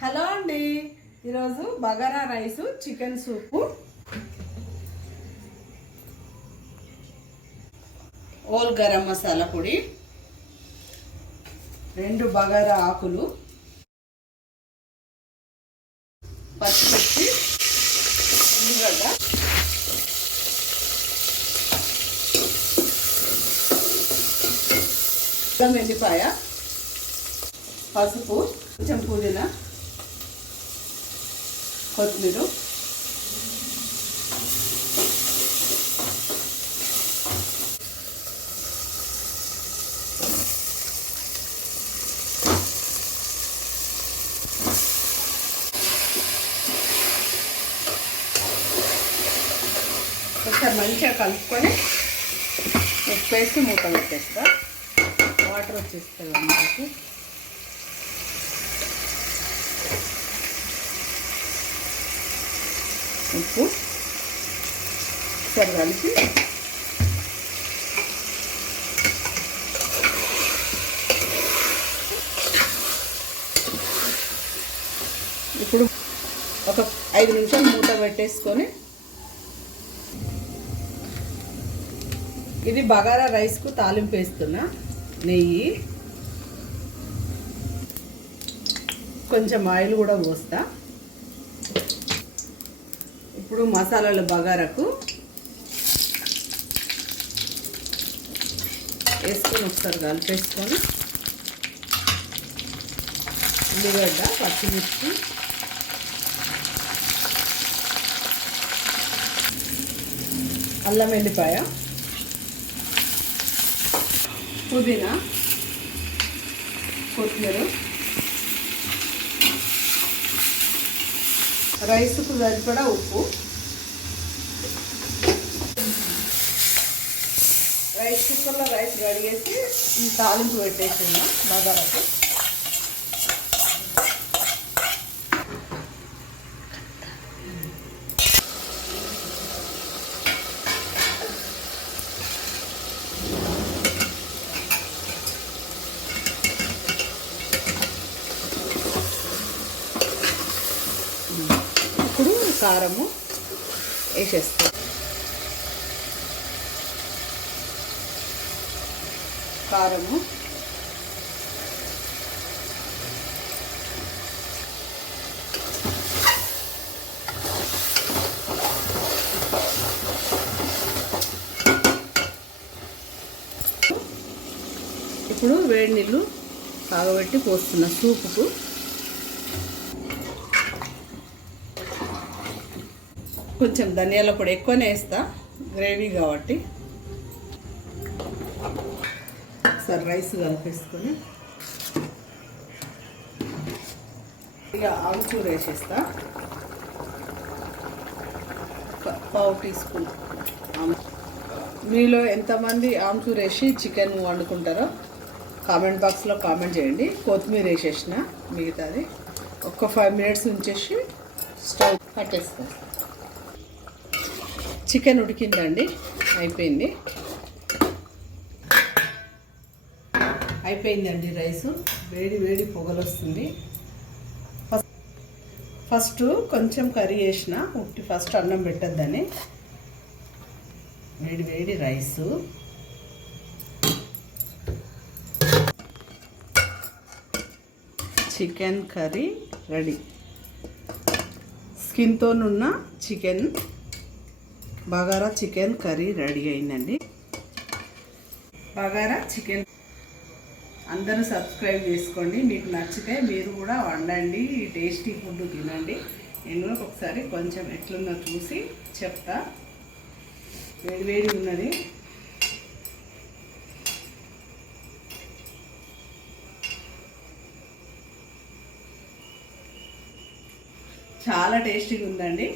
Hello అండి. ఈరోజు bagara rice chicken soup. Whole garam masala పొడి రెండు బగారా ఆకులు పచ్చిమిర్చి ఉల్లిగడ్డ. అల్లం వెల్లిపాయ పసుపు కొంచెం పుదీనా. కొత్తిమీర. ఒకసారి మంచిగా కలుపుకొని ఉప్పు వేసి మూత పెట్టేస్తా. వాటర్ వచ్చేస్తుంది మనకి ఉప్పు సరి కలిపి ఇప్పుడు ఒక ఐదు నిమిషాలు మూత పెట్టేసుకొని ఇది బగారా రైస్కు తాలింపు వేస్తున్నా. నెయ్యి కొంచెం ఆయిల్ కూడా పోస్తా. ఇప్పుడు మసాలాల బగారకు వేసుకొని ఒకసారి కలిపేసుకొని ఉల్లిగడ్డ పచ్చిమిర్చి అల్లం వెల్లిపాయ పుదీనా కొత్తిమీర రైస్కు సరిపడా ఉప్పు. రైస్ కుక్కర్లో రైస్ కడిగేసి ఈ తాలింపు పెట్టేసిందా బగారకు ఇప్పుడు కారము వేసేస్తాం. కారము. ఇప్పుడు వేడి నీళ్ళు కాగబెట్టి పోస్తున్న సూపుకు కొంచెం ధనియాల పొడి ఎక్కువనే వేస్తా గ్రేవీ కాబట్టి. సార్ రైస్ కలిపేసుకొని. ఇక ఆవుచూర వేసేస్తా. పావు టీ స్పూన్ మీలో ఎంతమంది ఆమ్చూర్ వేసి చికెన్ వండుకుంటారో కామెంట్ బాక్స్లో కామెంట్ చేయండి. కొత్తిమీర వేసేసిన మిగతాది. ఒక్క ఫైవ్ మినిట్స్ ఉంచేసి స్టవ్ కట్టేస్తాను చికెన్ ఉడికిందండి. అయిపోయింది. అయిపోయిందండి రైసు. వేడి వేడి పొగలు వస్తుంది ఫస్ట్ కొంచెం కర్రీ వేసిన ఉట్టి ఫస్ట్ అన్నం పెట్టద్దని. వేడి వేడి rice. Chicken curry ready. స్కిన్తోనున్న chicken bagara chicken curry ready అయిందండి. బగారా చికెన్. అందరూ సబ్స్క్రైబ్ చేసుకోండి. మీకు నచ్చితే మీరు కూడా వండండి. ఈ టేస్టీ ఫుడ్ తినండి. నేను ఒకసారి కొంచెం ఎట్లుందో చూసి చెప్తా. వేడివేడి ఉన్నది. చాలా టేస్టీగా ఉందండి.